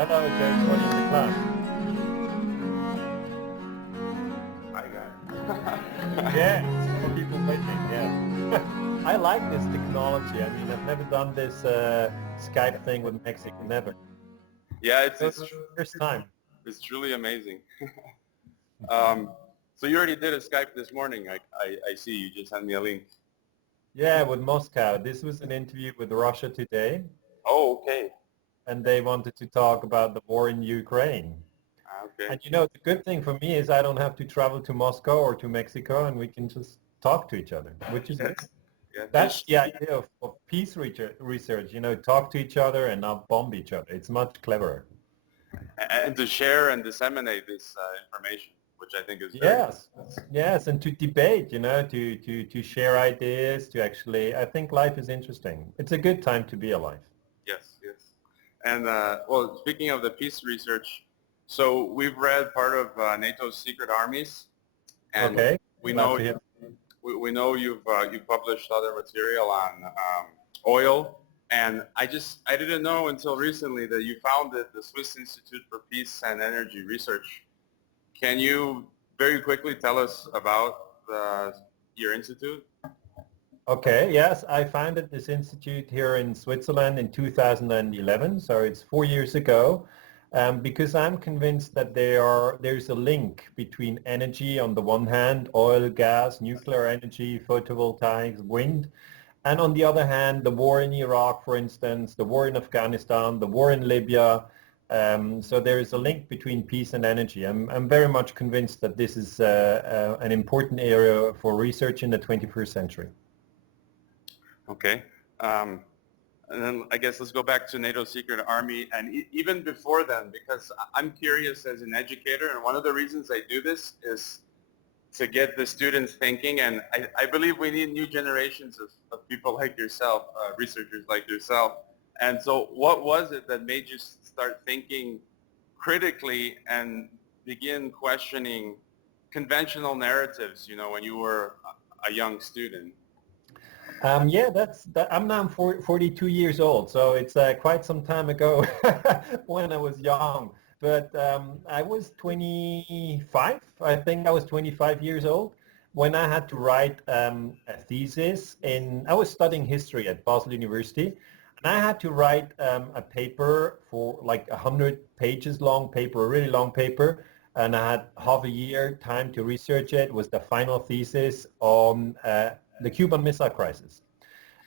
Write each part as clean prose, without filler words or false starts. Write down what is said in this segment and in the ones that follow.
Hello to everybody in the class. I got Yeah, it's more people waiting, yeah. I like this technology. I mean, I've never done this Skype thing with Mexico, never. Yeah, So it's first time. it's truly amazing. um, so you already did a Skype this morning. I see. You just sent me a link. Yeah, with Moscow. This was an interview with Russia Today, Oh, okay. and they wanted to talk about the war in Ukraine. Okay. And the good thing for me is I don't have to travel to Moscow or to Mexico, and we can just talk to each other, which is Yes. Yeah. that's the idea of peace research, talk to each other and not bomb each other. It's much cleverer. And to share and disseminate this information, which I think is very Yes, yes, and to debate, to share ideas, to actually, I think life is interesting. It's a good time to be alive. yes, yes. And well, speaking of the peace research, so we've read part of NATO's secret armies, and Okay, we glad know to hear. we know you've published other material on oil, and I didn't know until recently that you founded the Swiss Institute for Peace and Energy Research. Can you very quickly tell us about your institute? Okay, yes, I founded this institute here in Switzerland in 2011, so it's 4 years ago, because I'm convinced that there's a link between energy on the one hand, oil, gas, nuclear energy, photovoltaics, wind, and on the other hand, the war in Iraq, for instance, the war in Afghanistan, the war in Libya. So there is a link between peace and energy. I'm very much convinced that this is an important area for research in the 21st century. Okay. Um, and then I guess let's go back to NATO's secret army, and even before then, because I'm curious as an educator, and one of the reasons I do this is to get the students thinking, and I believe we need new generations of people like yourself, researchers like yourself. And so what was it that made you start thinking critically and begin questioning conventional narratives, when you were a young student? Yeah, I'm now 42 years old, so it's quite some time ago when I was young. But I was 25. I think I was 25 years old when I had to write a thesis I was studying history at Basel University, and I had to write a paper for like 100 pages long paper, a really long paper, and I had half a year time to research it. It was the final thesis on the Cuban Missile Crisis.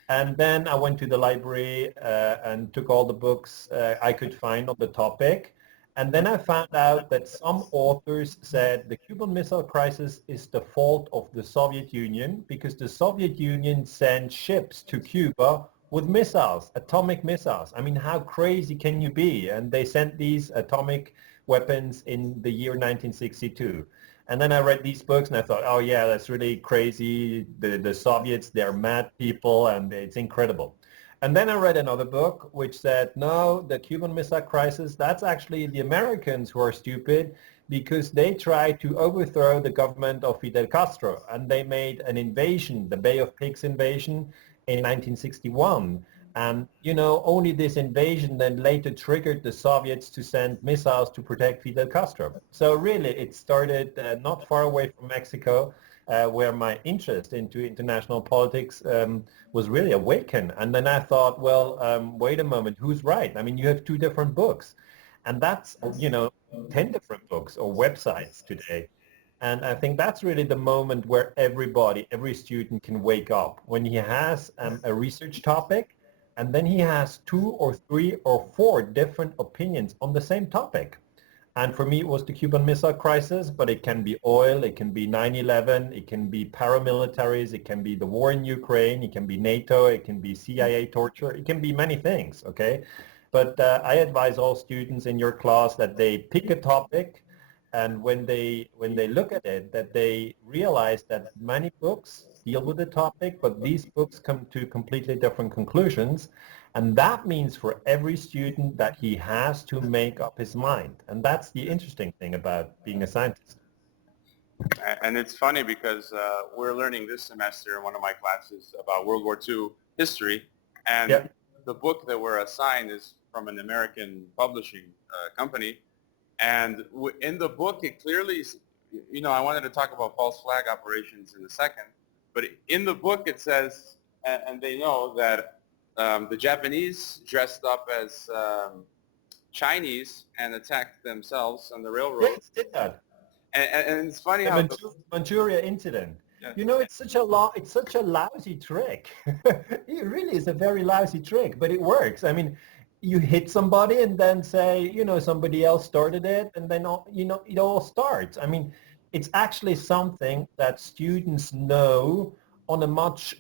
And then I went to the library and took all the books I could find on the topic. And then I found out that some authors said the Cuban Missile Crisis is the fault of the Soviet Union because the Soviet Union sent ships to Cuba with missiles, atomic missiles. I mean, how crazy can you be? And they sent these atomic weapons in the year 1962. And then I read these books and I thought, oh yeah, that's really crazy. The Soviets, they're mad people and it's incredible. And then I read another book which said, no, the Cuban Missile Crisis, that's actually the Americans who are stupid because they tried to overthrow the government of Fidel Castro and they made an invasion, the Bay of Pigs invasion in 1961. And, only this invasion then later triggered the Soviets to send missiles to protect Fidel Castro. So really, it started not far away from Mexico, where my interest into international politics was really awakened. And then I thought, well, wait a moment, who's right? I mean, you have two different books. And that's, 10 different books or websites today. And I think that's really the moment where every student can wake up when he has a research topic and then he has 2 or 3 or 4 different opinions on the same topic. And for me, it was the Cuban Missile Crisis, but it can be oil, it can be 9/11, it can be paramilitaries, it can be the war in Ukraine, it can be NATO, it can be CIA torture, it can be many things, okay? But I advise all students in your class that they pick a topic and when they look at it, that they realize that many books deal with the topic, but these books come to completely different conclusions. And that means for every student that he has to make up his mind. And that's the interesting thing about being a scientist. And it's funny because we're learning this semester in one of my classes about World War II history, and Yeah. the book that we're assigned is from an American publishing company. And in the book, it clearly, I wanted to talk about false flag operations in a second, but in the book it says, and they know that the Japanese dressed up as Chinese and attacked themselves on the railroad. Yes, did that. And it's funny The how Manchuria incident. Yeah. You know, it's such a lousy trick. It really is a very lousy trick, but it works. I mean, you hit somebody and then say, somebody else started it, and then it all starts. I mean, it's actually something that students know on a much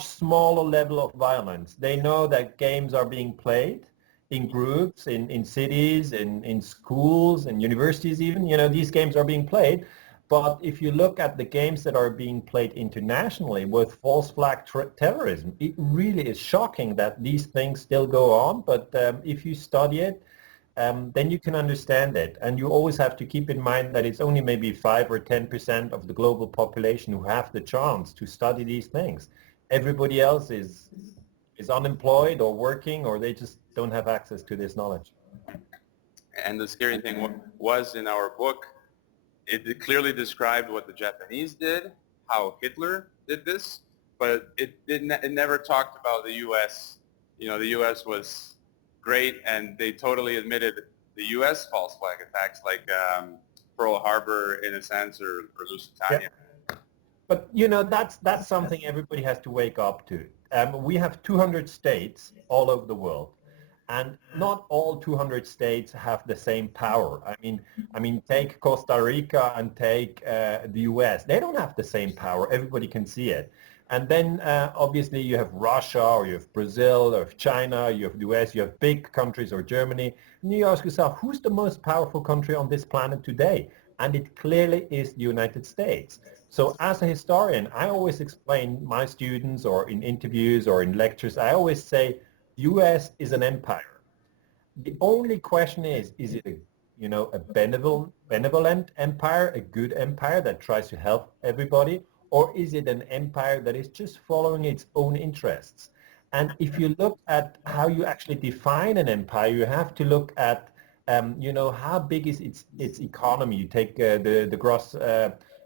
smaller level of violence. They know that games are being played in groups, in cities, in schools, and universities even. These games are being played. But if you look at the games that are being played internationally with false flag terrorism, it really is shocking that these things still go on. But if you study it, then you can understand it. And you always have to keep in mind that it's only maybe 5 or 10% of the global population who have the chance to study these things. Everybody else is unemployed or working, or they just don't have access to this knowledge. And the scary thing was in our book, it clearly described what the Japanese did, how Hitler did this, but it never talked about the U.S. The U.S. was great, and they totally admitted the U.S. false flag attacks, like Pearl Harbor, in a sense, or Lusitania. Yeah. But that's something everybody has to wake up to. We have 200 states all over the world, and not all 200 states have the same power. I mean, take Costa Rica and take the U.S. They don't have the same power. Everybody can see it. And then obviously you have Russia, or you have Brazil, or China, you have the U.S., you have big countries, or Germany. And you ask yourself, who's the most powerful country on this planet today? And it clearly is the United States. So as a historian, I always explain my students, or in interviews or in lectures, I always say, U.S. is an empire. The only question is it a benevolent empire, a good empire that tries to help everybody, or is it an empire that is just following its own interests? And if you look at how you actually define an empire, you have to look at how big is its economy. You take the gross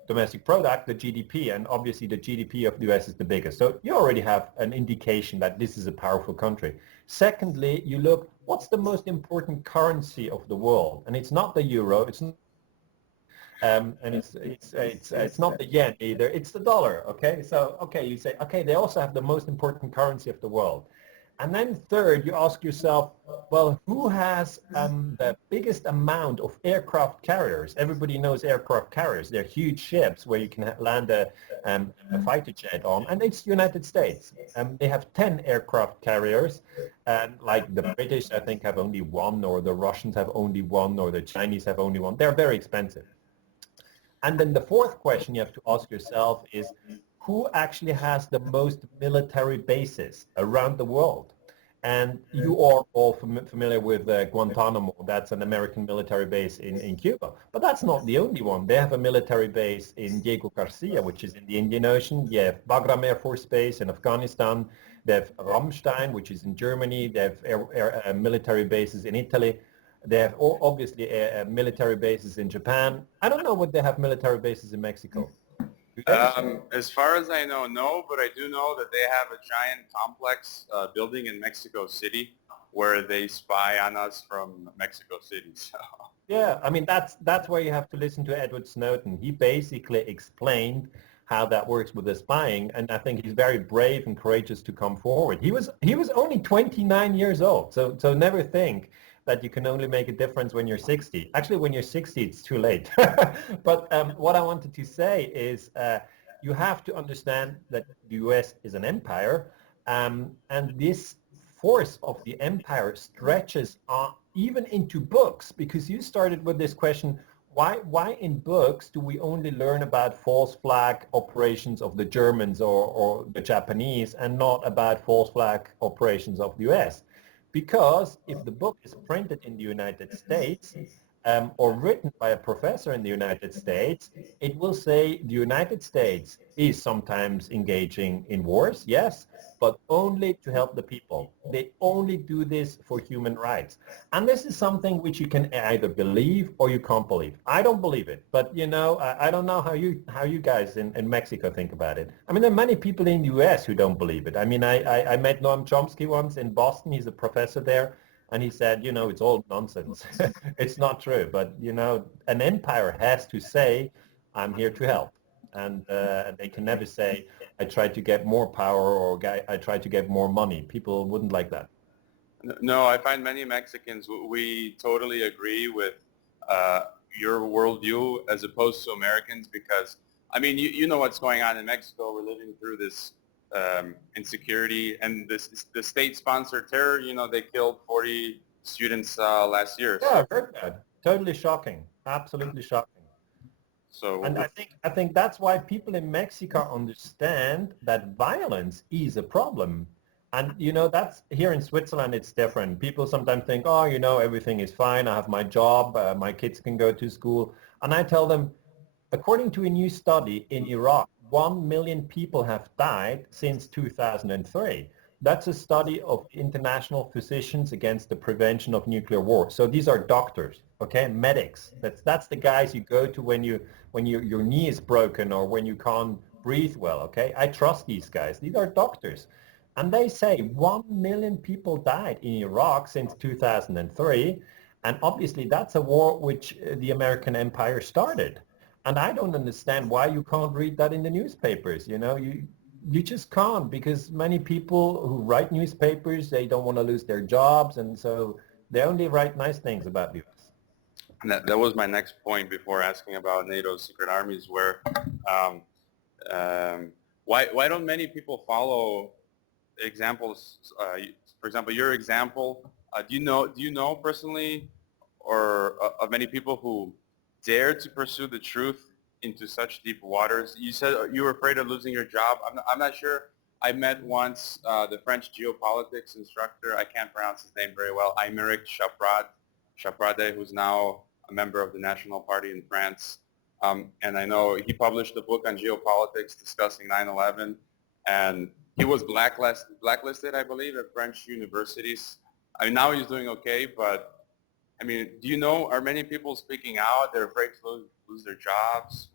domestic product, the GDP, and obviously the GDP of the US is the biggest. So you already have an indication that this is a powerful country. Secondly, you look, what's the most important currency of the world? And it's not the euro, it's not, and it's not the yen either, it's the dollar, okay? So, okay, you say, okay, they also have the most important currency of the world. And then third, you ask yourself, well, who has the biggest amount of aircraft carriers? Everybody knows aircraft carriers. They're huge ships where you can land a fighter jet on, and it's the United States. They have 10 aircraft carriers, and like the British, I think, have only one, or the Russians have only one, or the Chinese have only one. They're very expensive. And then the fourth question you have to ask yourself is, who actually has the most military bases around the world? And you are all familiar with Guantanamo. That's an American military base in Cuba. But that's not the only one. They have a military base in Diego Garcia, which is in the Indian Ocean. You have Bagram Air Force Base in Afghanistan. They have Ramstein, which is in Germany. They have military bases in Italy. They have obviously military bases in Japan. I don't know what they have military bases in Mexico. As far as I know, no, but I do know that they have a giant complex building in Mexico City where they spy on us from Mexico City. So. Yeah, I mean, that's where you have to listen to Edward Snowden. He basically explained how that works with the spying, and I think he's very brave and courageous to come forward. He was only 29 years old, so never think that you can only make a difference when you're 60. Actually, when you're 60, it's too late. But what I wanted to say is you have to understand that the US is an empire, and this force of the empire stretches even into books, because you started with this question, why in books do we only learn about false flag operations of the Germans or the Japanese and not about false flag operations of the US? Because if the book is printed in the United States, or written by a professor in the United States, it will say the United States is sometimes engaging in wars, yes, but only to help the people. They only do this for human rights. And this is something which you can either believe or you can't believe. I don't believe it, but I don't know how you guys in Mexico think about it. I mean, there are many people in the US who don't believe it. I mean, I met Noam Chomsky once in Boston. He's a professor there. And he said, it's all nonsense. It's not true. But, an empire has to say, I'm here to help. And they can never say, I tried to get more power or I tried to get more money. People wouldn't like that. No, I find many Mexicans, we totally agree with your worldview as opposed to Americans because, I mean, you know what's going on in Mexico. We're living through this insecurity and the state-sponsored terror. They killed 40 students last year. Yeah, I've heard that. Totally shocking. Absolutely shocking. So, and I think that's why people in Mexico understand that violence is a problem. And, that's here in Switzerland, it's different. People sometimes think, oh, everything is fine. I have my job. My kids can go to school. And I tell them, according to a new study in Iraq, 1 million people have died since 2003. That's a study of international physicians against the prevention of nuclear war. So these are doctors, okay, medics. That's the guys you go to when your knee is broken or when you can't breathe well, okay? I trust these guys. These are doctors. And they say 1 million people died in Iraq since 2003. And obviously that's a war which the American empire started. And I don't understand why you can't read that in the newspapers. You just can't, because many people who write newspapers, they don't want to lose their jobs. And so they only write nice things about the U.S. And that was my next point before asking about NATO's secret armies, where why don't many people follow examples? For example, your example, do you know personally or of many people who dare to pursue the truth into such deep waters? You said you were afraid of losing your job. I'm not sure. I met once the French geopolitics instructor. I can't pronounce his name very well. Aymeric Chaprade, who's now a member of the National Party in France. And I know he published a book on geopolitics discussing 9/11. And he was blacklisted, I believe, at French universities. I mean, now he's doing okay, but I mean, are many people speaking out? They're afraid to lose their jobs?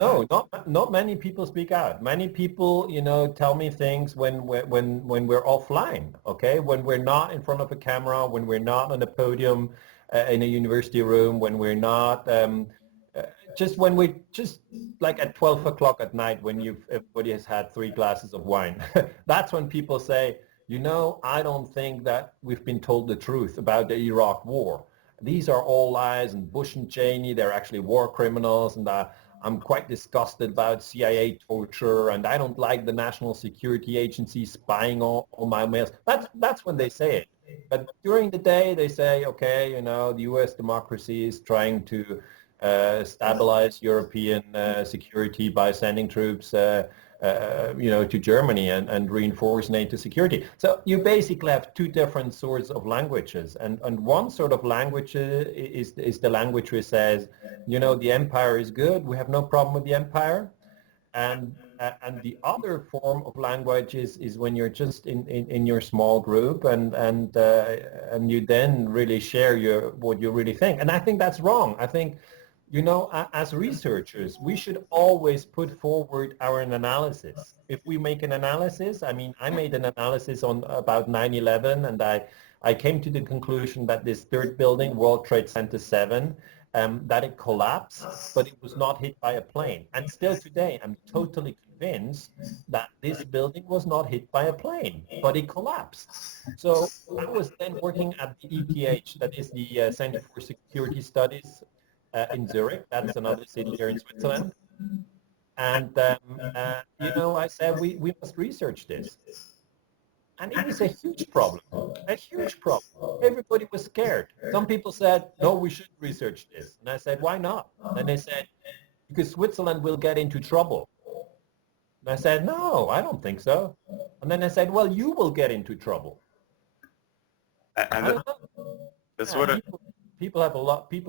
No, not many people speak out. Many people, tell me things when we're offline, okay? When we're not in front of a camera, when we're not on a podium in a university room, when we're not, just like at 12 o'clock at night when everybody has had 3 glasses of wine. That's when people say, I don't think that we've been told the truth about the Iraq war. These are all lies, and Bush and Cheney, they're actually war criminals, and I'm quite disgusted about CIA torture, and I don't like the National Security Agency spying on my mails. That's when they say it. But during the day, they say, okay, the U.S. democracy is trying to stabilize European security by sending troops to Germany and reinforce NATO security. So you basically have 2 different sorts of languages. And one sort of language is the language which says, the empire is good. We have no problem with the empire. And the other form of language is when you're just in your small group and you then really share what you really think. And I think that's wrong. I think, as researchers, we should always put forward our analysis. If we make an analysis, I made an analysis about 9/11, and I came to the conclusion that this 3rd building, World Trade Center 7, that it collapsed, but it was not hit by a plane. And still today, I'm totally convinced that this building was not hit by a plane, but it collapsed. So I was then working at the ETH, that is the Center for Security Studies, in Zurich. That's another city here in Switzerland. And, I said, we must research this. And it is a huge problem, Everybody was scared. Some people said, no, we should research this. And I said, why not? And they said, because Switzerland will get into trouble. And I said, no, I don't think so. And then I said, well, you will get into trouble. And that's what People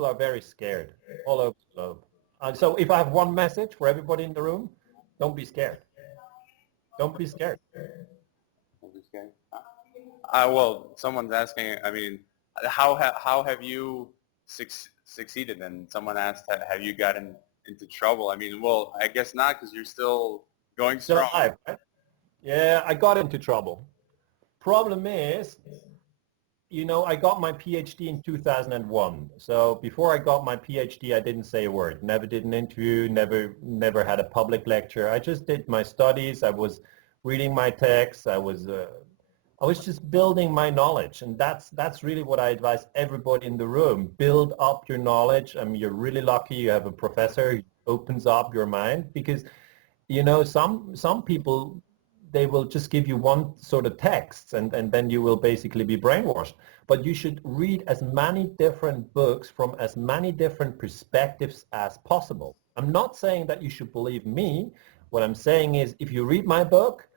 are very scared all over the globe. So if I have one message for everybody in the room, don't be scared. Don't be scared. Okay. Well, someone's asking, I mean, how have you succeeded? And someone asked, have you gotten into trouble? I mean, well, I guess not, because you're still going Still strong. alive, right? Yeah, I got into trouble. Problem is, you know, I got my PhD in 2001. So before I got my PhD, I didn't say a word. Never did an interview, never had a public lecture. I just did my studies. I was reading my texts. I was just building my knowledge. And that's really what I advise everybody in the room. Build up your knowledge. I mean, you're really lucky you have a professor who opens up your mind, because, you know, some people, they will just give you one sort of text, and then you will basically be brainwashed. But you should read as many different books from as many different perspectives as possible. I'm not saying that you should believe me. What I'm saying is, if you read my book,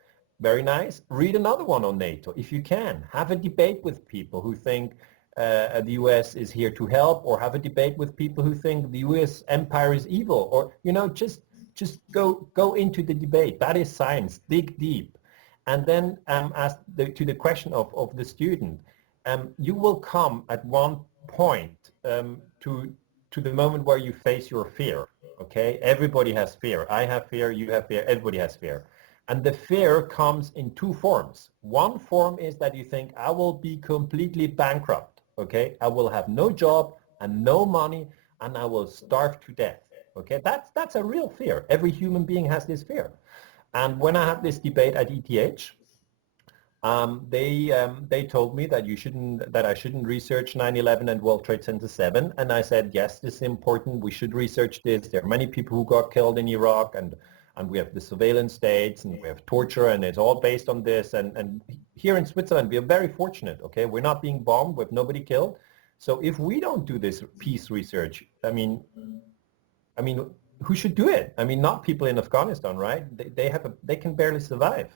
very nice, read another one on NATO if you can. Have a debate with people who think the US is here to help, or have a debate with people who think the US empire is evil, or, you know, just go into the debate. That is science. Dig deep. And then to the question of the student, you will come at one point to the moment where you face your fear. Okay? Everybody has fear. I have fear, you have fear, everybody has fear. And the fear comes in two forms. One form is that you think, I will be completely bankrupt. Okay? I will have no job and no money, and I will starve to death. Okay, that's a real fear. Every human being has this fear. And when I had this debate at ETH, they told me that I shouldn't research 9/11 and World Trade Center 7, and I said, yes, this is important. We should research this. There are many people who got killed in Iraq, and we have the surveillance states, and we have torture, and it's all based on this. And here in Switzerland, we are very fortunate. Okay, we're not being bombed with nobody killed. So if we don't do this peace research, I mean, who should do it? I mean, not people in Afghanistan, right? They can barely survive.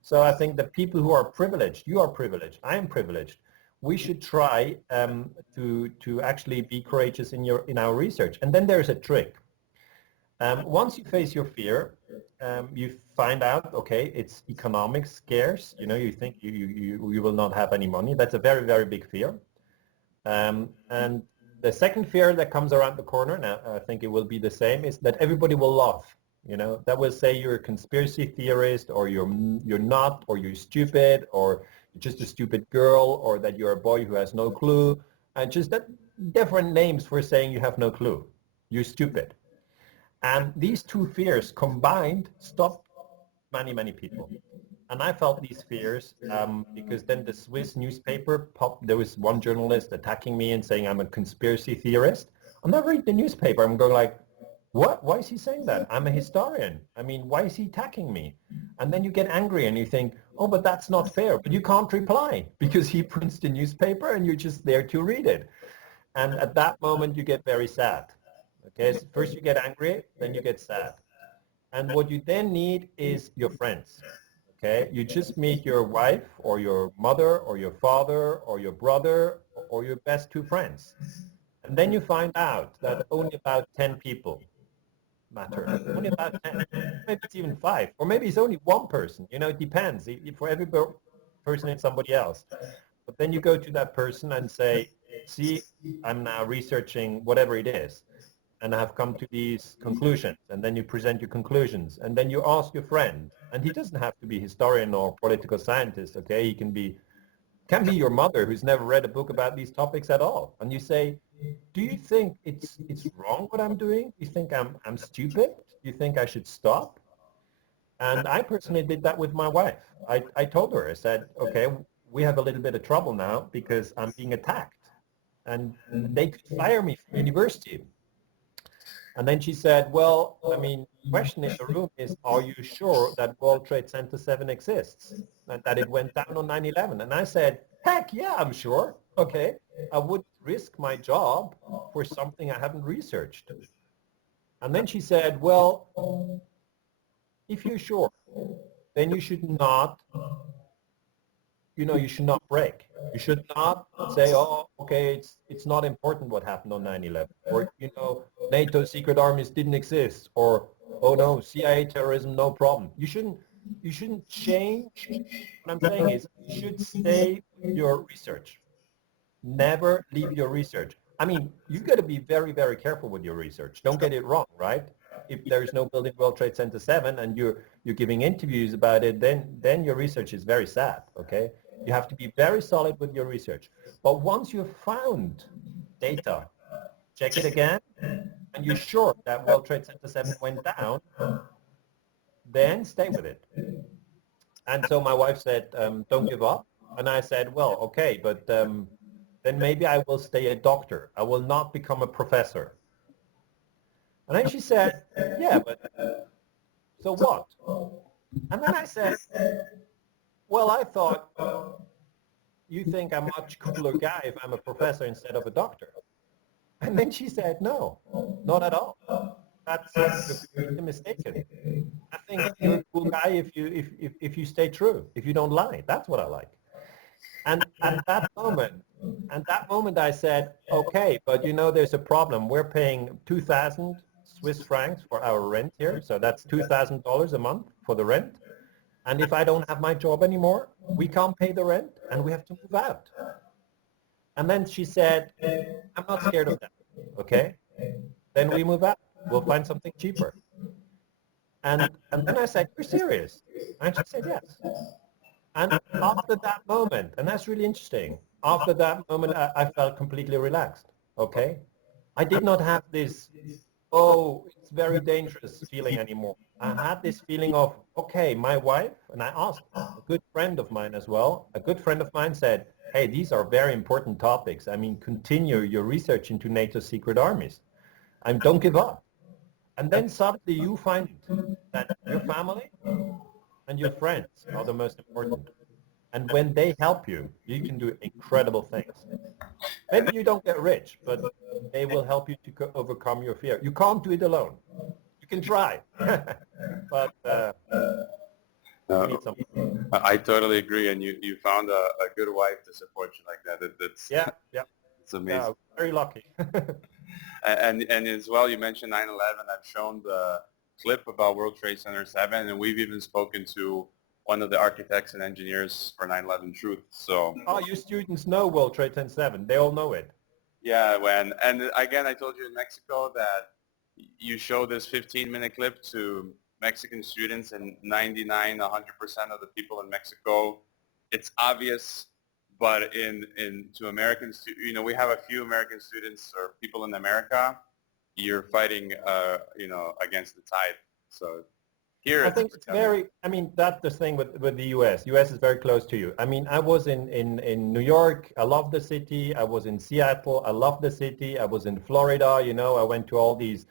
So I think that people who are privileged, you are privileged, I am privileged, we should try to actually be courageous in our research. And then there's a trick. Once you face your fear, you find out, okay, it's economic scarce. You know, you think you will not have any money. That's a very, very big fear. And the second fear that comes around the corner, now I think it will be the same, is that everybody will laugh. You know, that will say you're a conspiracy theorist, or you're not, or you're stupid, or you're just a stupid girl, or that you're a boy who has no clue, and just that different names for saying you have no clue. You're stupid. And these two fears combined stop many, many people. And I felt these fears because then the Swiss newspaper there was one journalist attacking me and saying I'm a conspiracy theorist. I'm not reading the newspaper. I'm going like, what? Why is he saying that? I'm a historian. I mean, why is he attacking me? And then you get angry and you think, oh, but that's not fair. But you can't reply because he prints the newspaper and you're just there to read it. And at that moment, you get very sad. Okay, so first you get angry, then you get sad. And what you then need is your friends. Okay, you just meet your wife or your mother or your father or your brother or your best two friends. And then you find out that only about 10 people matter. Only about 10. Maybe it's even 5. Or maybe it's only one person. You know, it depends. For every person it's somebody else. But then you go to that person and say, see, I'm now researching whatever it is, and I have come to these conclusions. And then you present your conclusions. And then you ask your friend. And he doesn't have to be historian or political scientist, okay? He can be your mother who's never read a book about these topics at all. And you say, do you think it's wrong what I'm doing? Do you think I'm stupid? Do you think I should stop? And I personally did that with my wife. I told her, I said, okay, we have a little bit of trouble now because I'm being attacked. And they could fire me from university. And then she said, well, I mean, the question in the room is, are you sure that World Trade Center 7 exists and that it went down on 9/11? And I said, heck yeah, I'm sure. Okay, I wouldn't risk my job for something I haven't researched. And then she said, well, if you're sure, then you should not you should not break. You should not say, oh, okay, it's not important what happened on 9/11, or NATO secret armies didn't exist, or oh no, CIA terrorism, no problem. You shouldn't change. What I'm saying is, you should stay with your research. Never leave your research. I mean, you got to be very, very careful with your research. Don't get it wrong, right? If there is no building World Trade Center 7 and you're giving interviews about it, then your research is very sad, okay? You have to be very solid with your research. But once you've found data, check it again, and you're sure that World Trade Center 7 went down, then stay with it. And so my wife said, don't give up. And I said, well, okay, but then maybe I will stay a doctor. I will not become a professor. And then she said, yeah, but so what? And then I said, well, I thought you think I'm a much cooler guy if I'm a professor instead of a doctor. And then she said, no, not at all. That's completely mistaken. I think you're a cool guy if you stay true, if you don't lie. That's what I like. And at that moment I said, okay, but there's a problem. We're paying 2,000 Swiss francs for our rent here. So that's $2,000 a month for the rent. And if I don't have my job anymore, we can't pay the rent and we have to move out. And then she said, I'm not scared of that. Okay, then we move out. We'll find something cheaper. And then I said, you're serious? And she said, yes. And after that moment, and that's really interesting, after that moment, I felt completely relaxed, okay? I did not have this, oh, it's very dangerous feeling anymore. I had this feeling of, okay, my wife, and I asked a good friend of mine as well, a good friend of mine said, hey, these are very important topics. I mean, continue your research into NATO secret armies. And don't give up. And then suddenly you find that your family and your friends are the most important. And when they help you, you can do incredible things. Maybe you don't get rich, but they will help you to overcome your fear. You can't do it alone. You can try, but you need some. I totally agree, and you found a good wife to support you like that. That's yeah. It's amazing. Yeah, very lucky. and as well, you mentioned 9/11. I've shown the clip about World Trade Center 7, and we've even spoken to one of the architects and engineers for 9/11 Truth. So. Oh, your students know World Trade Center 7. They all know it. Yeah, and again, I told you in Mexico that you show this 15-minute clip to Mexican students, and 99, 100% of the people in Mexico, it's obvious. But to Americans, we have a few American students or people in America. You're fighting, against the tide. So here, I think it's very. I mean, that's the thing with the U.S. U.S. is very close to you. I mean, I was in New York. I love the city. I was in Seattle. I love the city. I was in Florida. I went to all these.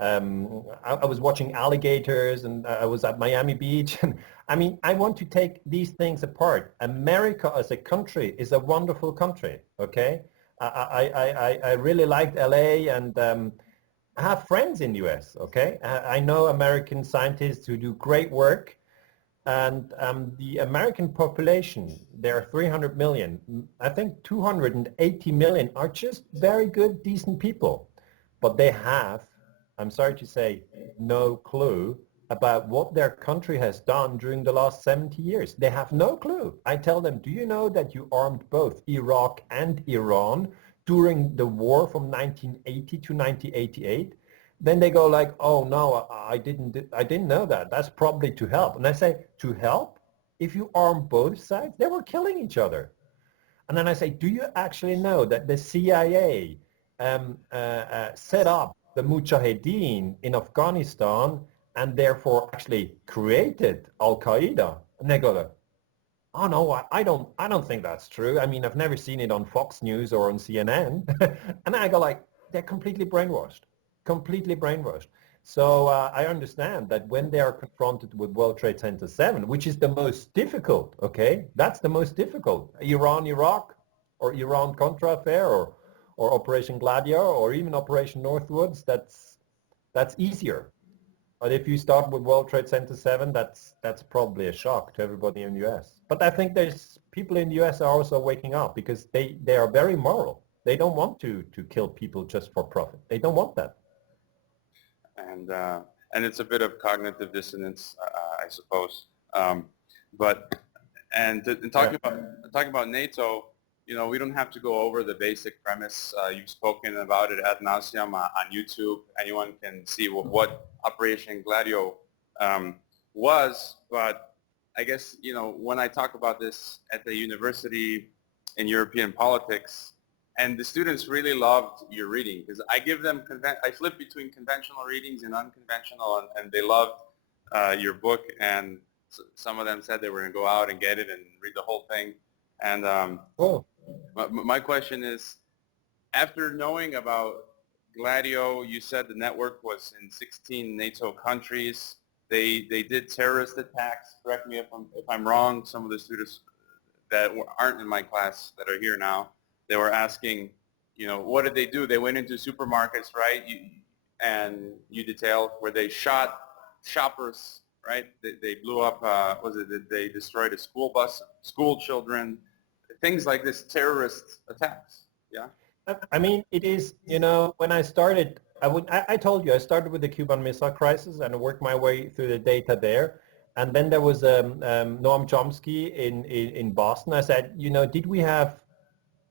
I was watching alligators, and I was at Miami Beach. And I mean, I want to take these things apart. America as a country is a wonderful country. Okay, I really liked LA, and I have friends in the US. Okay, I know American scientists who do great work, and the American population, there are 300 million. I think 280 million are just very good, decent people, but they have, I'm sorry to say, no clue about what their country has done during the last 70 years. They have no clue. I tell them, do you know that you armed both Iraq and Iran during the war from 1980 to 1988? Then they go like, oh no, I didn't know that. That's probably to help. And I say, to help? If you arm both sides, they were killing each other. And then I say, do you actually know that the CIA set up the Mujahideen in Afghanistan and therefore actually created Al-Qaeda? And they go, oh no, I don't think that's true. I mean, I've never seen it on Fox News or on CNN. And I go like, they're completely brainwashed. So I understand that when they are confronted with World Trade Center 7, which is the most difficult, okay, that's the most difficult. Iran-Iraq or Iran-Contra affair or Operation Gladio or even Operation Northwoods, that's easier. But if you start with World Trade Center 7, that's probably a shock to everybody in the US. But I think there's people in the US are also waking up because they are very moral. They don't want to kill people just for profit. They don't want that. And it's a bit of cognitive dissonance, I suppose. Talking about NATO, you know, we don't have to go over the basic premise. You've spoken about it ad nauseum on YouTube. Anyone can see what Operation Gladio was. But I guess, you know, when I talk about this at the university in European politics, and the students really loved your reading because I give them, I flip between conventional readings and unconventional, and they loved your book. And some of them said they were going to go out and get it and read the whole thing. And my question is, after knowing about Gladio, you said the network was in 16 NATO countries. They did terrorist attacks. Correct me if I'm wrong. Some of the students that aren't in my class that are here now, they were asking, you know, what did they do? They went into supermarkets, right? And you detailed where they shot shoppers, right? They blew up, they destroyed a school bus, school children, things like this, terrorist attacks, yeah? I mean, it is, you know, when I started, I told you, I started with the Cuban Missile Crisis and I worked my way through the data there. And then there was Noam Chomsky in Boston. I said, you know, did we have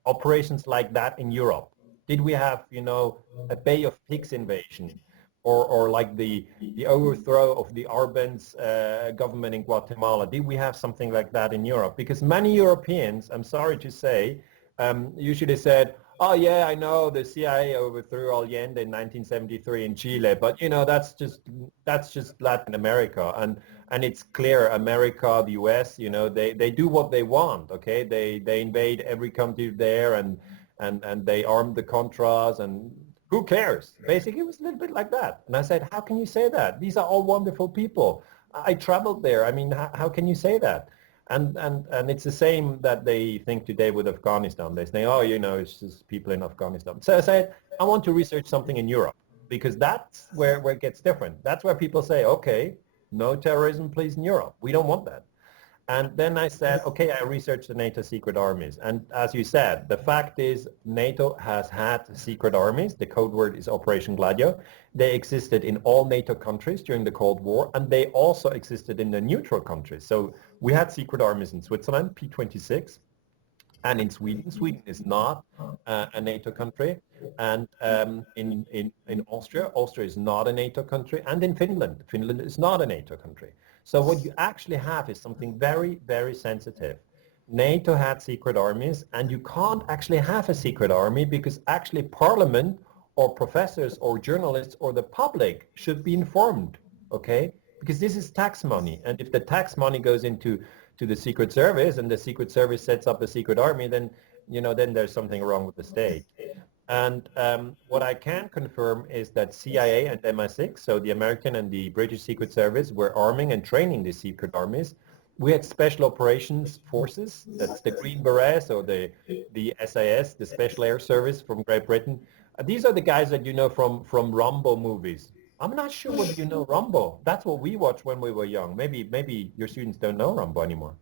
operations like that in Europe? Did we have, you know, a Bay of Pigs invasion or like the overthrow of the Arbenz government in Guatemala? Did we have something like that in Europe? Because many Europeans, I'm sorry to say, usually said, oh yeah, I know the CIA overthrew Allende in 1973 in Chile, but you know, that's just Latin America. And it's clear America, the US, you know, they do what they want, okay? They invade every country there and they arm the Contras and who cares? Basically, it was a little bit like that. And I said, how can you say that? These are all wonderful people. I traveled there. I mean, how can you say that? And it's the same that they think today with Afghanistan. They say, oh, you know, it's just people in Afghanistan. So I said, I want to research something in Europe because that's where it gets different. That's where people say, okay, no terrorism, please, in Europe. We don't want that. And then I said, okay, I researched the NATO secret armies. And as you said, the fact is NATO has had secret armies. The code word is Operation Gladio. They existed in all NATO countries during the Cold War, and they also existed in the neutral countries. So we had secret armies in Switzerland, P-26, and in Sweden. Sweden is not a NATO country. And in Austria, Austria is not a NATO country. And in Finland, Finland is not a NATO country. So what you actually have is something very, very sensitive. NATO had secret armies, and you can't actually have a secret army because actually parliament or professors or journalists or the public should be informed, okay? Because this is tax money, and if the tax money goes into the Secret Service and the Secret Service sets up a secret army, then, you know, then there's something wrong with the state. And what I can confirm is that CIA and MI6, so the American and the British Secret Service, were arming and training the secret armies. We had special operations forces, that's the Green Berets or the SAS, the Special Air Service from Great Britain. These are the guys that you know from Rambo movies. I'm not sure whether you know Rambo. That's what we watched when we were young. Maybe your students don't know Rambo anymore.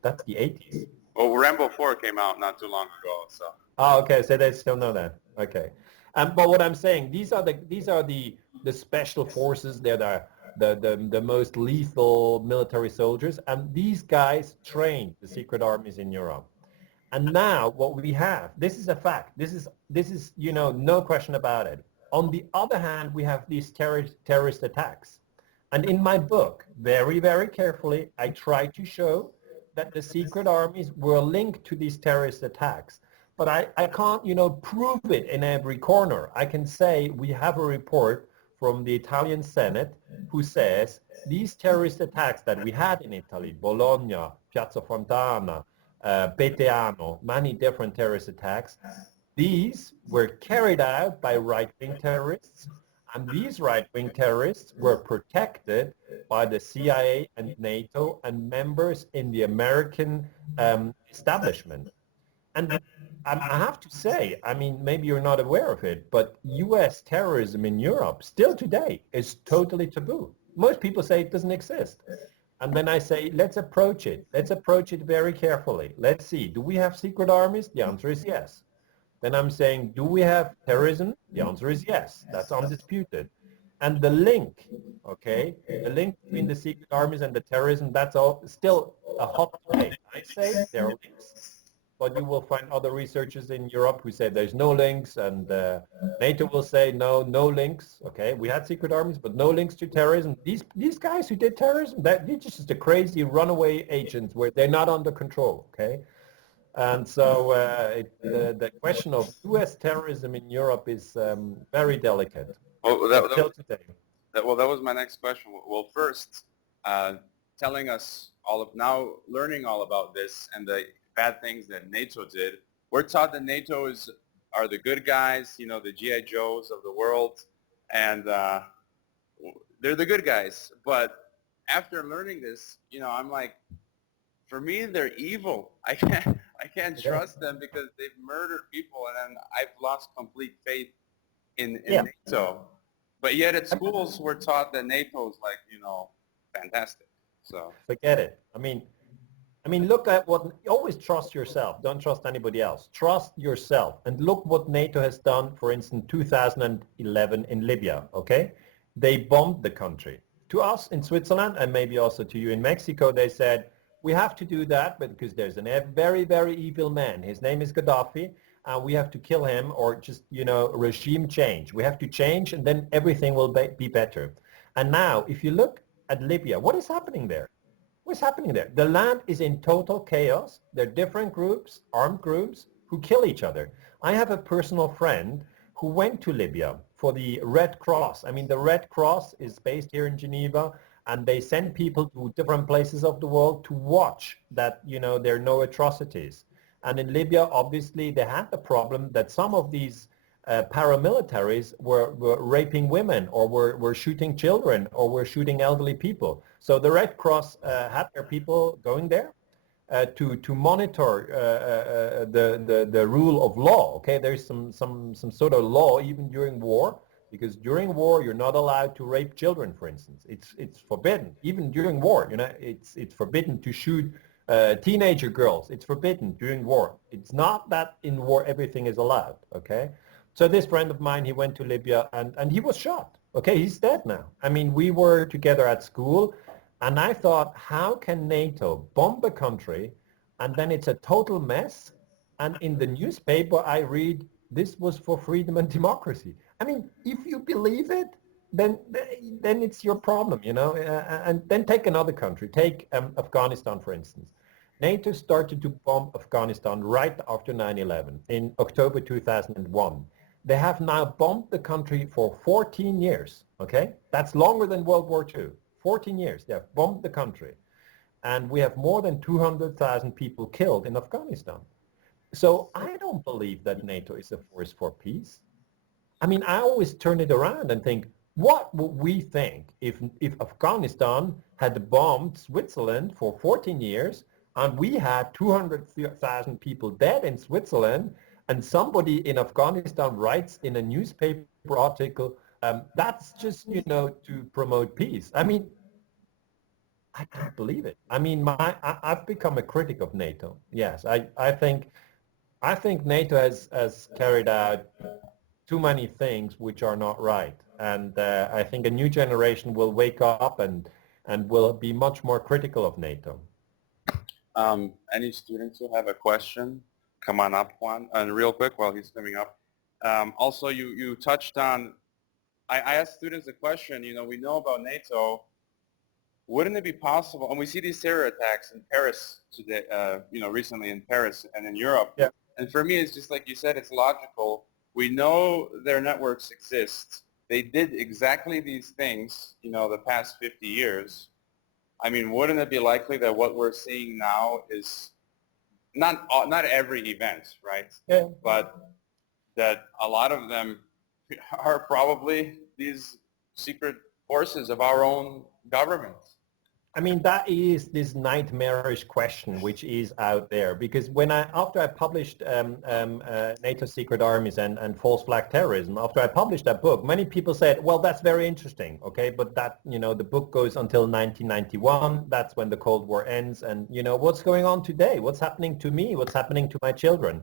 That's the 80s. Well, Rambo 4 came out not too long ago, so. Oh, okay. So they still know that. Okay. But what I'm saying, these are the special forces. They're the most lethal military soldiers, and these guys trained the secret armies in Europe. And now what we have, this is a fact. This is you know, no question about it. On the other hand, we have these terrorist attacks. And in my book, very, very carefully, I try to show that the secret armies were linked to these terrorist attacks. But I can't, you know, prove it in every corner. I can say we have a report from the Italian Senate who says these terrorist attacks that we had in Italy, Bologna, Piazza Fontana, Peteano, many different terrorist attacks, these were carried out by right-wing terrorists, and these right-wing terrorists were protected by the CIA and NATO and members in the American establishment. And I have to say, I mean, maybe you're not aware of it, but U.S. terrorism in Europe still today is totally taboo. most people say it doesn't exist. And then I say, let's approach it. Let's approach it very carefully. Let's see, do we have secret armies? The answer is yes. Then I'm saying, do we have terrorism? The answer is yes. That's undisputed. And the link, okay, the link between the secret armies and the terrorism, that's all still a hot debate. I say there are links, but you will find other researchers in Europe who say there's no links, and NATO will say no links. Okay, we had secret armies, but no links to terrorism. These guys who did terrorism, they're just the crazy runaway agents where they're not under control. Okay. And so the question of U.S. terrorism in Europe is very delicate. Well, Till today. that was my next question. Well, first, telling us learning all about this and the bad things that NATO did. We're taught that NATO are the good guys, the G.I. Joes of the world, and they're the good guys. But after learning this, I'm like, for me, they're evil. I can't trust them because they've murdered people, and then I've lost complete faith in NATO. But yet at schools, we're taught that NATO is like, fantastic. So forget it. I mean, look at always trust yourself. Don't trust anybody else. Trust yourself. And look what NATO has done, for instance, 2011 in Libya, okay? They bombed the country. To us in Switzerland, and maybe also to you in Mexico, they said, we have to do that because there's a very, very evil man. His name is Gaddafi, and we have to kill him or just, regime change. We have to change, and then everything will be better. And now, if you look at Libya, what is happening there? What's happening there? The land is in total chaos. There are different groups, armed groups, who kill each other. I have a personal friend who went to Libya for the Red Cross. I mean, the Red Cross is based here in Geneva, and they send people to different places of the world to watch that, there are no atrocities. And in Libya, obviously, they had the problem that some of these paramilitaries were raping women or were shooting children or were shooting elderly people. So the Red Cross had their people going there to monitor the rule of law. Okay, there's some sort of law even during war, because during war you're not allowed to rape children, for instance. It's forbidden even during war. It's forbidden to shoot teenager girls. It's forbidden during war. It's not that in war everything is allowed. Okay. So this friend of mine, he went to Libya and he was shot. Okay, he's dead now. I mean, we were together at school, and I thought, how can NATO bomb a country and then it's a total mess? And in the newspaper, I read this was for freedom and democracy. I mean, if you believe it, then it's your problem, and then take another country. Take Afghanistan, for instance. NATO started to bomb Afghanistan right after 9/11 in October 2001. They have now bombed the country for 14 years, okay? That's longer than World War II. 14 years, they have bombed the country. And we have more than 200,000 people killed in Afghanistan. So I don't believe that NATO is a force for peace. I mean, I always turn it around and think, what would we think if Afghanistan had bombed Switzerland for 14 years and we had 200,000 people dead in Switzerland, and somebody in Afghanistan writes in a newspaper article, that's just, to promote peace. I mean, I can't believe it. I mean, I've become a critic of NATO. Yes, I think NATO has carried out too many things which are not right. And I think a new generation will wake up and will be much more critical of NATO. Any students who have a question, come on up, Juan. And real quick while he's coming up. Also, you touched on, I asked students a question, we know about NATO. Wouldn't it be possible, and we see these terror attacks in Paris today, recently in Paris and in Europe. Yeah. And for me, it's just like you said, it's logical. We know their networks exist. They did exactly these things, the past 50 years. I mean, wouldn't it be likely that what we're seeing now is not every event, right? Yeah. But that a lot of them are probably these secret forces of our own government. I mean, that is this nightmarish question which is out there, because after I published NATO secret armies and false flag terrorism, after I published that book, many people said, well, that's very interesting, okay, but that, the book goes until 1991, that's when the Cold War ends, and, what's going on today? What's happening to me? What's happening to my children?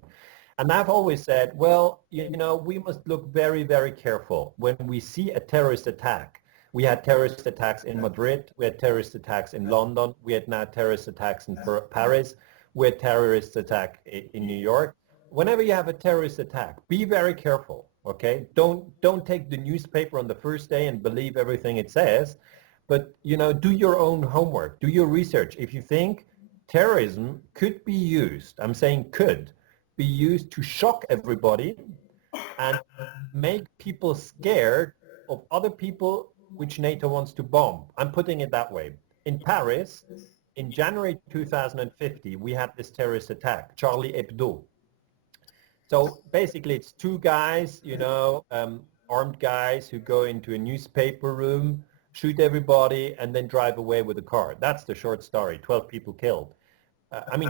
And I've always said, well, we must look very, very careful when we see a terrorist attack. We had terrorist attacks in Madrid. We had terrorist attacks in London. We had now terrorist attacks in Paris. We had terrorist attack in New York. Whenever you have a terrorist attack, be very careful, okay? Don't take the newspaper on the first day and believe everything it says, but, do your own homework, do your research. If you think terrorism could be used, I'm saying could, be used to shock everybody and make people scared of other people which NATO wants to bomb. I'm putting it that way. In Paris, in January 2050, we had this terrorist attack, Charlie Hebdo. So basically it's two guys, armed guys who go into a newspaper room, shoot everybody, and then drive away with a car. That's the short story, 12 people killed.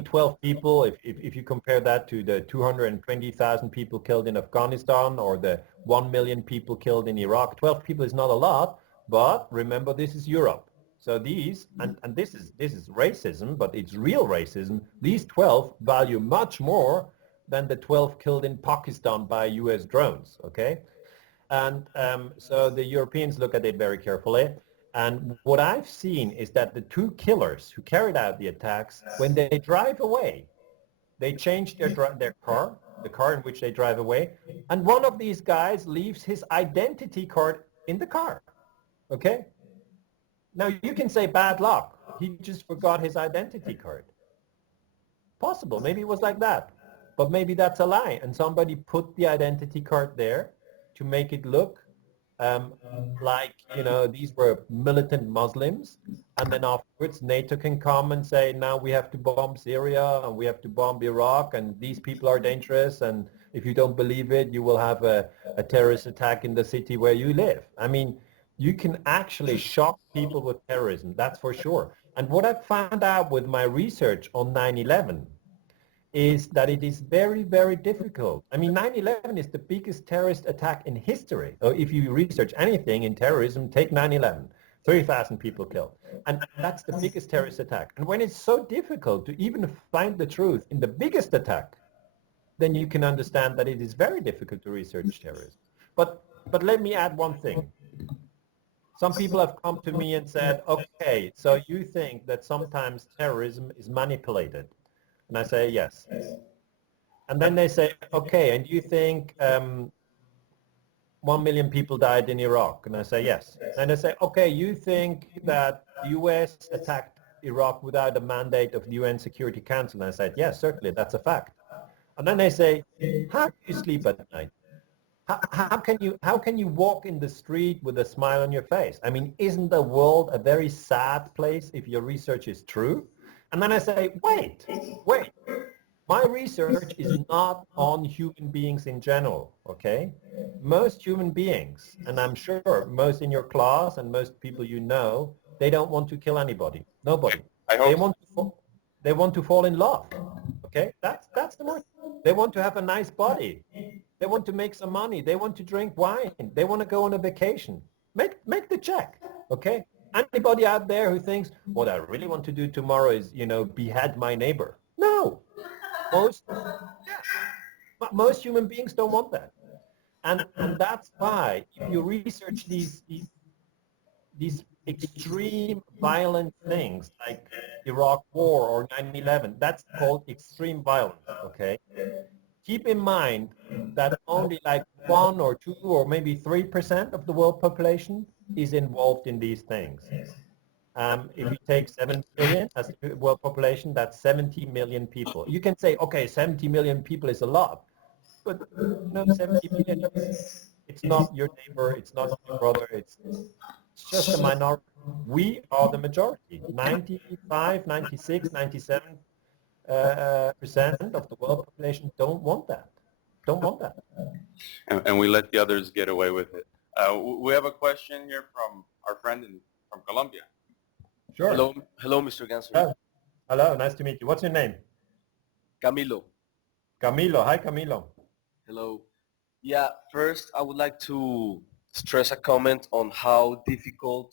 12 people, if you compare that to the 220,000 people killed in Afghanistan or the 1 million people killed in Iraq, 12 people is not a lot, but remember, this is Europe. So these, and this is racism, but it's real racism, these 12 value much more than the 12 killed in Pakistan by US drones, okay? And so the Europeans look at it very carefully. And what I've seen is that the two killers who carried out the attacks, when they drive away, they change their car, the car in which they drive away, and one of these guys leaves his identity card in the car, okay? Now you can say bad luck. He just forgot his identity card. Possible, maybe it was like that. But maybe that's a lie, and somebody put the identity card there to make it look like, these were militant Muslims, and then afterwards NATO can come and say, now we have to bomb Syria and we have to bomb Iraq and these people are dangerous, and if you don't believe it, you will have a terrorist attack in the city where you live. I mean, you can actually shock people with terrorism, that's for sure. And what I found out with my research on 9/11 is that it is very, very difficult. I mean, 9/11 is the biggest terrorist attack in history. So if you research anything in terrorism, take 9/11, 30,000 people killed. And that's the biggest terrorist attack. And when it's so difficult to even find the truth in the biggest attack, then you can understand that it is very difficult to research terrorism. But let me add one thing. Some people have come to me and said, okay, so you think that sometimes terrorism is manipulated? And I say, yes. And then they say, okay, and you think 1 million people died in Iraq? And I say, yes. And they say, okay, you think that the US attacked Iraq without a mandate of the UN Security Council? And I said, yes, certainly, that's a fact. And then they say, how do you sleep at night? How can you walk in the street with a smile on your face? I mean, isn't the world a very sad place if your research is true? And then I say, wait, my research is not on human beings in general, okay? Most human beings, and I'm sure most in your class and most people you know, they don't want to kill anybody, nobody. They want to fall in love, okay? That's the most. They want to have a nice body. They want to make some money. They want to drink wine. They want to go on a vacation. Make the check, okay? Anybody out there who thinks, what I really want to do tomorrow is, behead my neighbor? No. Most human beings don't want that. And that's why if you research these extreme violent things like Iraq War or 9/11, that's called extreme violence, okay? Keep in mind that only like 1 or 2 or maybe 3% of the world population is involved in these things. If you take 7 billion as the world population, that's 70 million people. You can say, okay, 70 million people is a lot, but 70 million, it's not your neighbor, it's not your brother, it's just a minority. We are the majority, 95, 96, 97 percent of the world population don't want that. And we let the others get away with it. We have a question here from our friend from Colombia. Sure. Hello, Mr. Ganser. Hello. Hello, nice to meet you. What's your name? Camilo. Camilo. Hi, Camilo. Hello. Yeah, first I would like to stress a comment on how difficult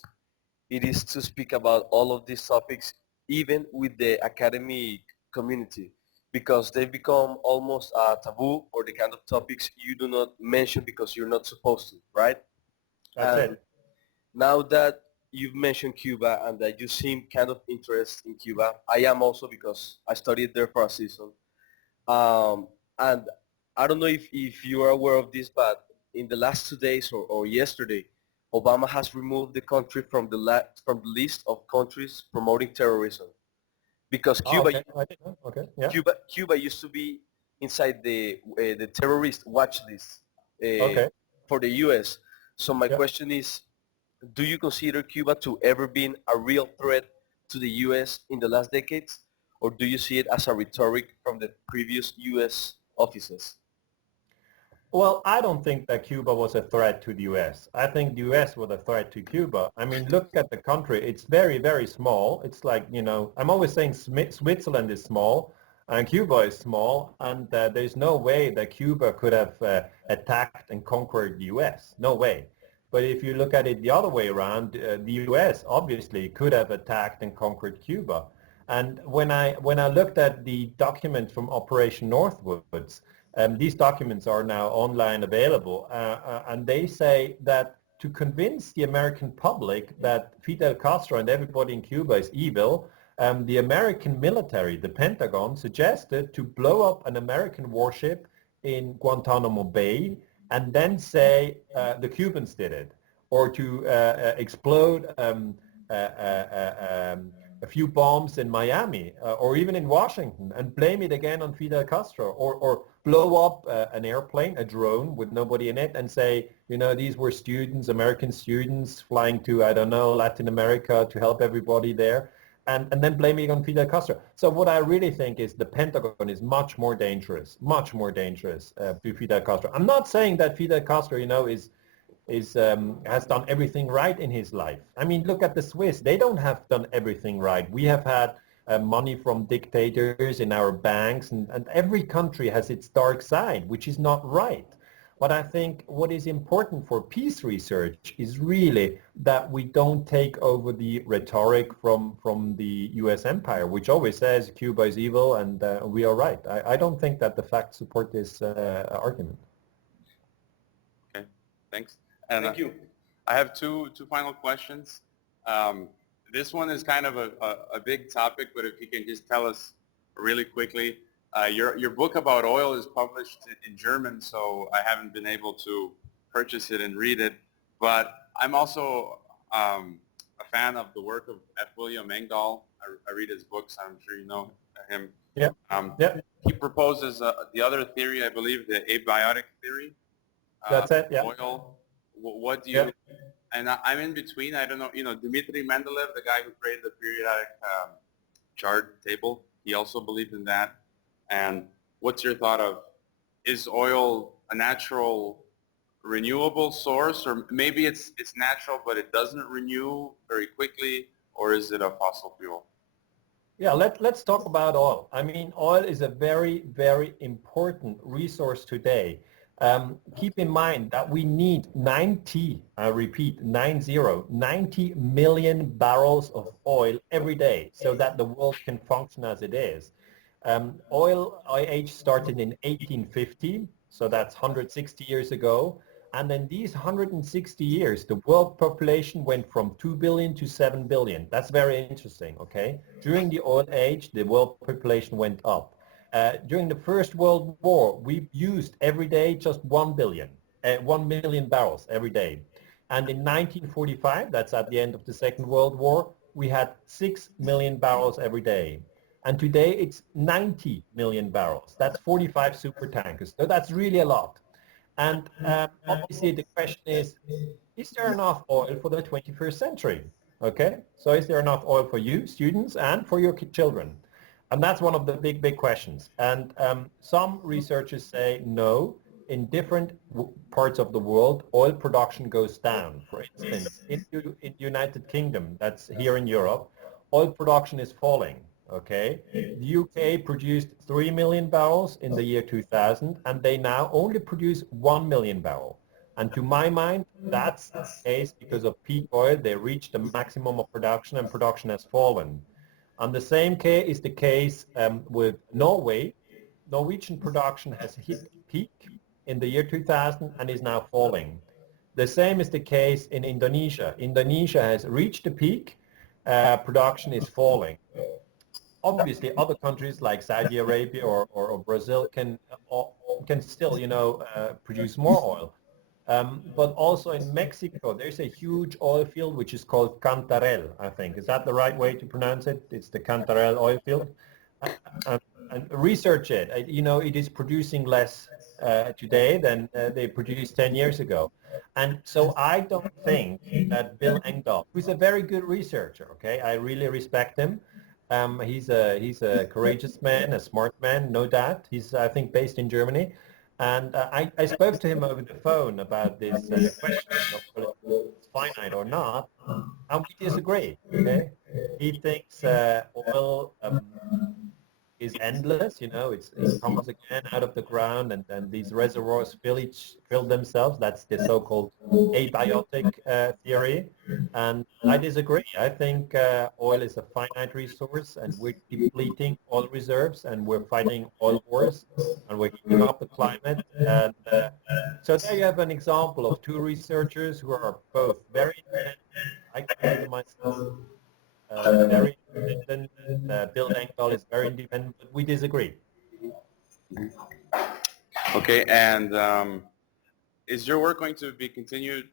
it is to speak about all of these topics, even with the academic community, because they become almost a taboo or the kind of topics you do not mention because you're not supposed to, right? That's And it. now that you've mentioned Cuba and that you seem kind of interested in Cuba, I am also because I studied there for a season. And I don't know if you are aware of this, but in the last 2 days or yesterday, Obama has removed the country from from the list of countries promoting terrorism because Oh, okay. I didn't know. Okay. Yeah. Cuba used to be inside the terrorist watch list uh, Okay. for the U.S. So my Yeah. question is, do you consider Cuba to ever been a real threat to the U.S. in the last decades, or do you see it as a rhetoric from the previous U.S. offices? Well, I don't think that Cuba was a threat to the U.S. I think the U.S. was a threat to Cuba. I mean, look at the country. It's very, very small. It's like, I'm always saying Switzerland is small and Cuba is small, and there's no way that Cuba could have attacked and conquered the U.S. No way. But if you look at it the other way around, the U.S. obviously could have attacked and conquered Cuba. And when I looked at the documents from Operation Northwoods, these documents are now online available, and they say that to convince the American public that Fidel Castro and everybody in Cuba is evil, the American military, the Pentagon, suggested to blow up an American warship in Guantanamo Bay and then say the Cubans did it, or to explode a few bombs in Miami or even in Washington and blame it again on Fidel Castro, or blow up an airplane, a drone with nobody in it, and say, these were students, American students flying to, I don't know, Latin America to help everybody there, and then blaming it on Fidel Castro. So what I really think is the Pentagon is much more dangerous to Fidel Castro. I'm not saying that Fidel Castro, has done everything right in his life. I mean, look at the Swiss. They don't have done everything right. We have had money from dictators in our banks, and every country has its dark side, which is not right. But I think what is important for peace research is really that we don't take over the rhetoric from the U.S. empire, which always says Cuba is evil and we are right. I don't think that the facts support this argument. Okay, thanks. And Thank you. I have two final questions. This one is kind of a big topic, but if you can just tell us really quickly, your book about oil is published in German, so I haven't been able to purchase it and read it. But I'm also a fan of the work of F. William Engdahl. I read his books. I'm sure you know him. Yeah. Yeah. He proposes the other theory, I believe, the abiotic theory. That's it. Yeah. Oil. What do you? Yeah. And I'm in between. I don't know. Dmitry Mendeleev, the guy who created the periodic chart table, he also believed in that. And what's your thought of, is oil a natural renewable source, or maybe it's natural but it doesn't renew very quickly, or is it a fossil fuel? Yeah, let's talk about oil. I mean, oil is a very, very important resource today. Keep in mind that we need 90 million barrels of oil every day so that the world can function as it is. Oil age started in 1850, so that's 160 years ago. And in these 160 years, the world population went from 2 billion to 7 billion. That's very interesting, okay? During the oil age, the world population went up. During the First World War, we used every day just 1 million barrels every day. And in 1945, that's at the end of the Second World War, we had 6 million barrels every day. And today it's 90 million barrels. That's 45 super tankers. So that's really a lot. And obviously the question is there enough oil for the 21st century? Okay, so is there enough oil for you, students, and for your children? And that's one of the big, big questions. And some researchers say no. In different parts of the world, oil production goes down. For instance, in the United Kingdom, that's here in Europe, oil production is falling. Okay, the UK produced 3 million barrels in the year 2000, and they now only produce 1 million barrel. And to my mind, that's the case because of peak oil. They reached the maximum of production, and production has fallen. And the same case is the case with Norway. Norwegian production has hit peak in the year 2000 and is now falling. The same is the case in Indonesia. Indonesia has reached the peak. Production is falling. Obviously, other countries like Saudi Arabia or Brazil can still, produce more oil. But also in Mexico, there's a huge oil field which is called Cantarell, I think. Is that the right way to pronounce it? It's the Cantarell oil field. And research it. It is producing less today than they produced 10 years ago. And so I don't think that Bill Engdahl, who's a very good researcher, okay, I really respect him. He's a courageous man, a smart man, no doubt. He's, I think, based in Germany. And I spoke to him over the phone about this question of whether it's finite or not, and we disagree. Okay, he thinks oil is endless. It comes again out of the ground, and these reservoirs fill themselves. That's the so-called abiotic theory, and I disagree. I think oil is a finite resource, and we're depleting oil reserves, and we're fighting oil wars, and we're heating up the climate. And so there you have an example of two researchers who are both very independent. I consider myself very independent. Bill Engdahl is very independent, but we disagree. Okay, and is your work going to be continued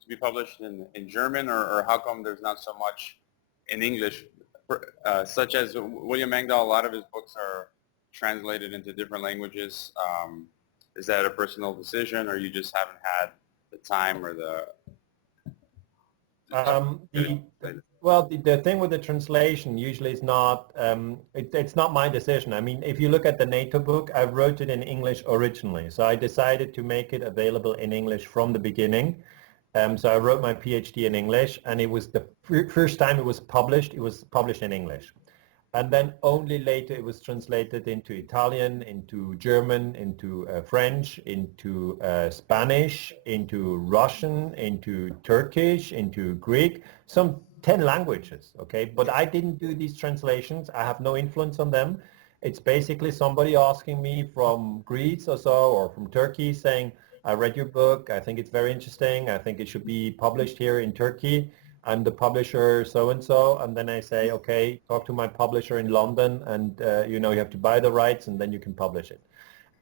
to be published in German, or how come there's not so much in English? Such as William Engdahl, a lot of his books are translated into different languages. Is that a personal decision, or you just haven't had the time or the... The thing with the translation usually is not, it's not my decision. I mean, if you look at the NATO book, I wrote it in English originally. So I decided to make it available in English from the beginning. So I wrote my PhD in English, and it was the first time it was published in English. And then only later it was translated into Italian, into German, into French, into Spanish, into Russian, into Turkish, into Greek, some 10 languages, okay? But I didn't do these translations. I have no influence on them. It's basically somebody asking me from Greece or so, or from Turkey, saying, I read your book, I think it's very interesting, I think it should be published here in Turkey. I'm the publisher so-and-so, and then I say, okay, talk to my publisher in London, and you have to buy the rights, and then you can publish it.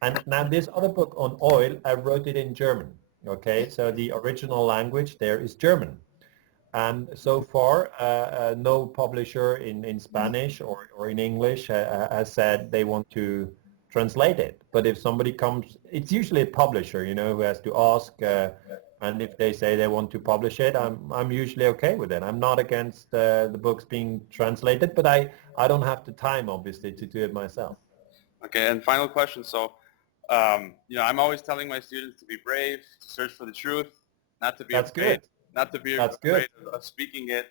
And now this other book on oil, I wrote it in German, okay? So the original language there is German. And so far, no publisher in Spanish or in English has said they want to translate it. But if somebody comes, it's usually a publisher, who has to ask, and if they say they want to publish it, I'm usually okay with it. I'm not against the books being translated, but I don't have the time, obviously, to do it myself. Okay, and final question. So, I'm always telling my students to be brave, to search for the truth, not to be afraid, of speaking it.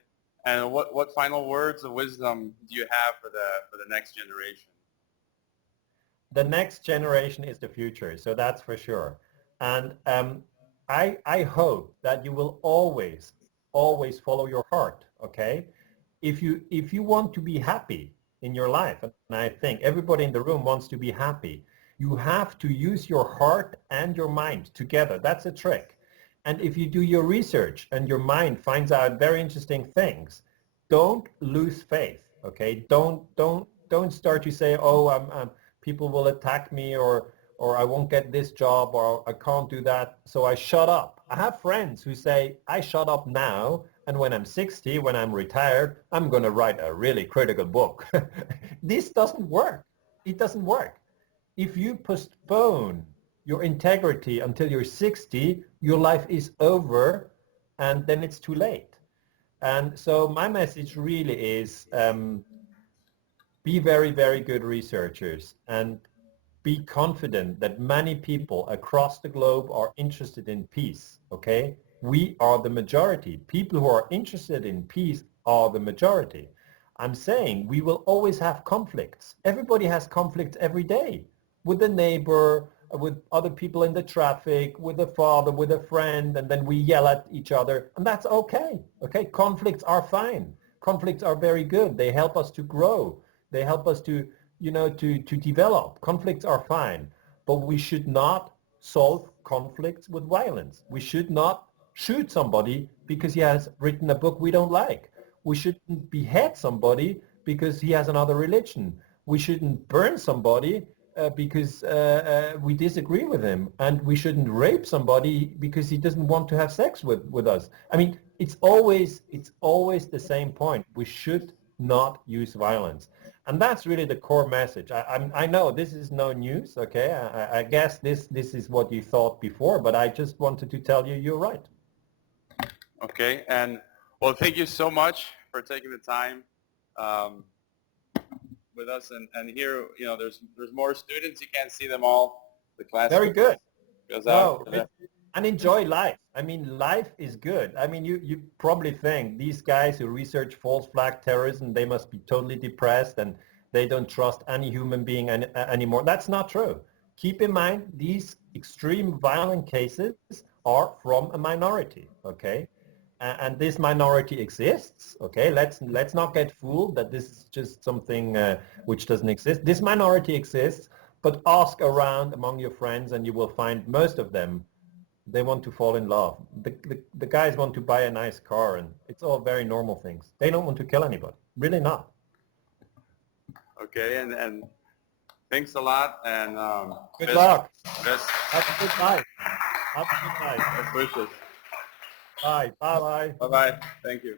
And what final words of wisdom do you have for the next generation? The next generation is the future, so that's for sure. And I hope that you will always follow your heart, okay? If you want to be happy in your life, and I think everybody in the room wants to be happy, you have to use your heart and your mind together. That's a trick. And if you do your research and your mind finds out very interesting things, don't lose faith, okay? Don't start to say, oh, people will attack me, or I won't get this job, or I can't do that, so I shut up. I have friends who say, I shut up now, and when I'm 60, when I'm retired, I'm going to write a really critical book. This doesn't work. It doesn't work. If you postpone your integrity until you're 60, your life is over, and then it's too late. And so my message really is, be very, very good researchers, and be confident that many people across the globe are interested in peace, okay? We are the majority. People who are interested in peace are the majority. I'm saying we will always have conflicts. Everybody has conflicts every day with the neighbor, with other people in the traffic, with a father, with a friend, and then we yell at each other, and that's okay. Okay, conflicts are fine. Conflicts are very good. They help us to grow. They help us to, to develop. Conflicts are fine, but we should not solve conflicts with violence. We should not shoot somebody because he has written a book we don't like. We shouldn't behead somebody because he has another religion. We shouldn't burn somebody because we disagree with him, and we shouldn't rape somebody because he doesn't want to have sex with us. I mean, it's always the same point. We should not use violence, and that's really the core message. I know this is no news, okay? I guess this is what you thought before, but I just wanted to tell you you're right. Okay, and well, thank you so much for taking the time. With us, and here, there's more students. You can't see them all. The class Very good. goes No, out. and enjoy life. I mean, life is good. I mean, you probably think these guys who research false flag terrorism, they must be totally depressed and they don't trust any human being anymore. That's not true. Keep in mind, these extreme violent cases are from a minority, okay? And this minority exists, okay? Let's not get fooled that this is just something which doesn't exist. This minority exists, but ask around among your friends and you will find most of them, they want to fall in love. The guys want to buy a nice car, and it's all very normal things. They don't want to kill anybody, really not. Okay, and thanks a lot, and good luck. Best. Have a good night. Have a good night. Best wishes. Bye. Bye-bye. Bye-bye. Thank you.